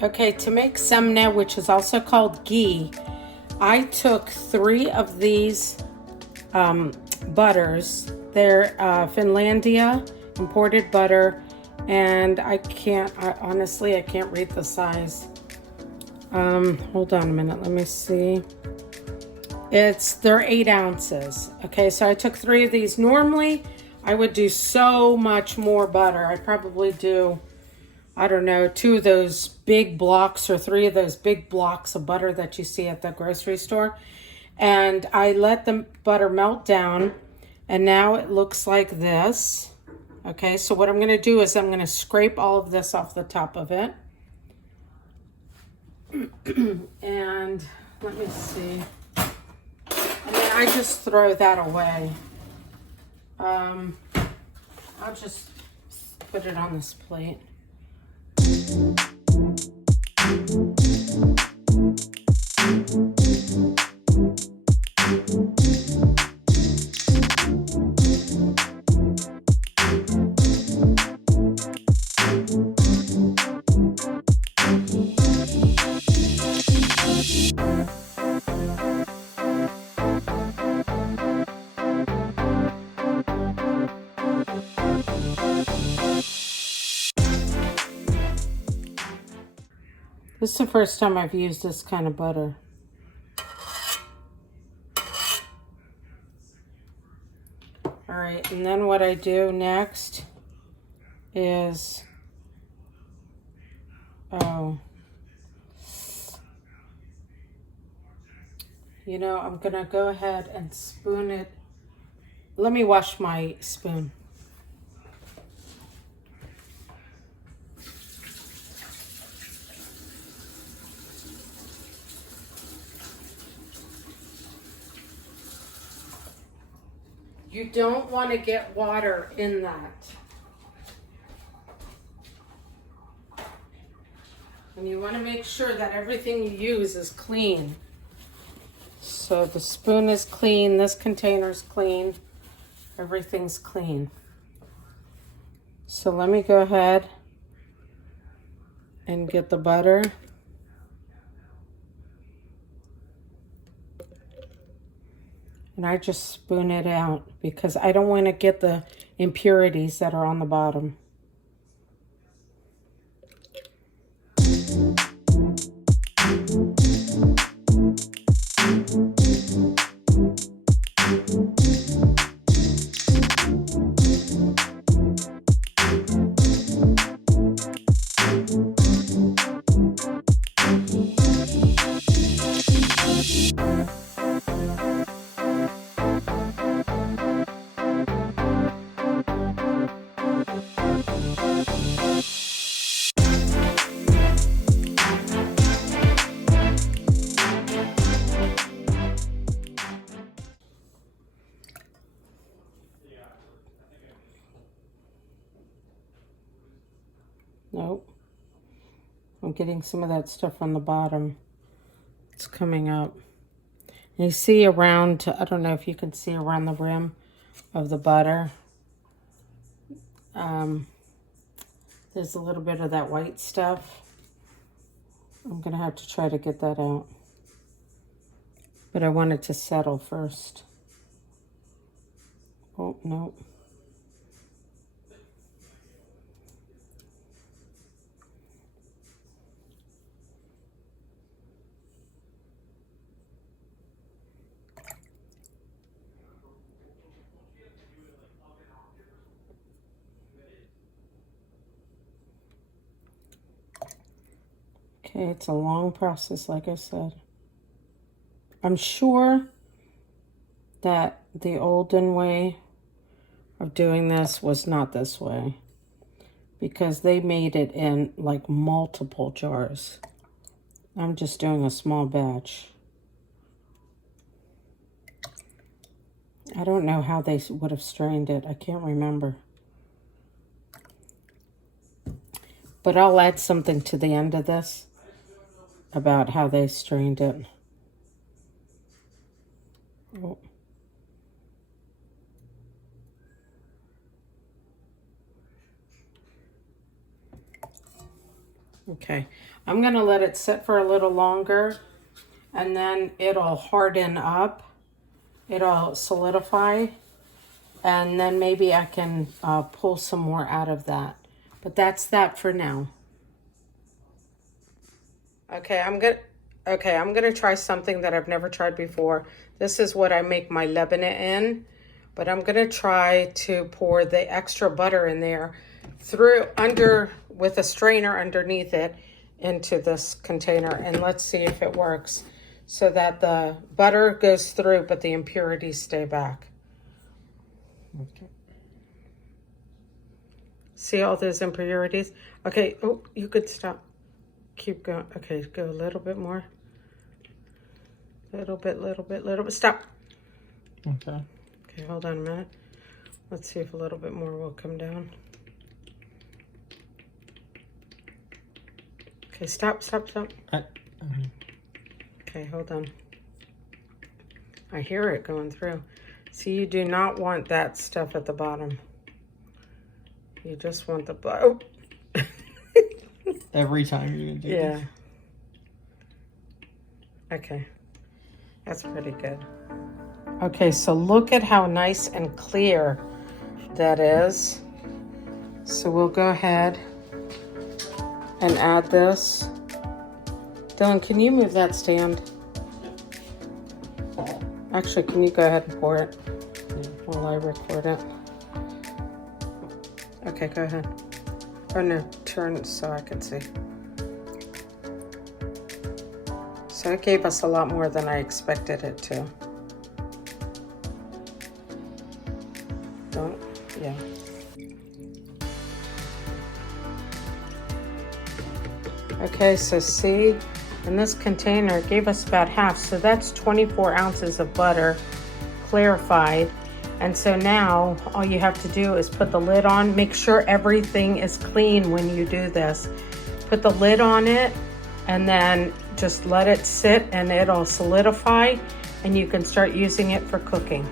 Okay, to make semne, which is also called ghee, I took 3 of these butters. They're Finlandia imported butter, and honestly, I can't read the size. Hold on a minute, let me see. They're 8 ounces. Okay, so I took 3 of these. Normally, I would do so much more butter. I'd probably do, I don't know, 2 of those big blocks or 3 of those big blocks of butter that you see at the grocery store. And I let the butter melt down, and now it looks like this. Okay, so what I'm going to do is I'm going to scrape all of this off the top of it. And let me see. I mean, I just throw that away. I'll just put it on this plate. This is the first time I've used this kind of butter. All right, and then what I do next is, I'm gonna go ahead and spoon it. Let me wash my spoon. You don't want to get water in that. And you want to make sure that everything you use is clean. So the spoon is clean, this container's clean, everything's clean. So let me go ahead and get the butter. And I just spoon it out because I don't want to get the impurities that are on the bottom. Nope. I'm getting some of that stuff on the bottom. It's coming up. And you see around, I don't know if you can see around the rim of the butter. There's a little bit of that white stuff. I'm going to have to try to get that out. But I want it to settle first. Oh, no. Okay, it's a long process, like I said. I'm sure that the olden way of doing this was not this way, because they made it in like multiple jars. I'm just doing a small batch. I don't know how they would have strained it. I can't remember. But I'll add something to the end of this about how they strained it. Oh. Okay, I'm gonna let it sit for a little longer and then it'll harden up. It'll solidify and then maybe I can pull some more out of that. But that's that for now. Okay, I'm gonna try something that I've never tried before. This is what I make my lebanon in, but I'm gonna try to pour the extra butter in there with a strainer underneath it into this container, and let's see if it works so that the butter goes through but the impurities stay back. Okay. See all those impurities? Okay, oh, you could stop. Keep going. Okay, go a little bit more. Little bit, stop. Okay. Okay, hold on a minute. Let's see if a little bit more will come down. Okay, stop. Okay, hold on. I hear it going through. See, you do not want that stuff at the bottom. You just want the butter. Oh. Every time you do this. Okay. That's pretty good. Okay, so look at how nice and clear that is. So we'll go ahead and add this. Dylan, can you move that stand? Actually, can you go ahead and pour it while I record it? Okay, go ahead. Oh no, turn it so I can see. So it gave us a lot more than I expected it to. Yeah. Okay, so see, in this container it gave us about half, so that's 24 ounces of butter, clarified. And so now all you have to do is put the lid on. Make sure everything is clean when you do this. Put the lid on it and then just let it sit and it'll solidify and you can start using it for cooking.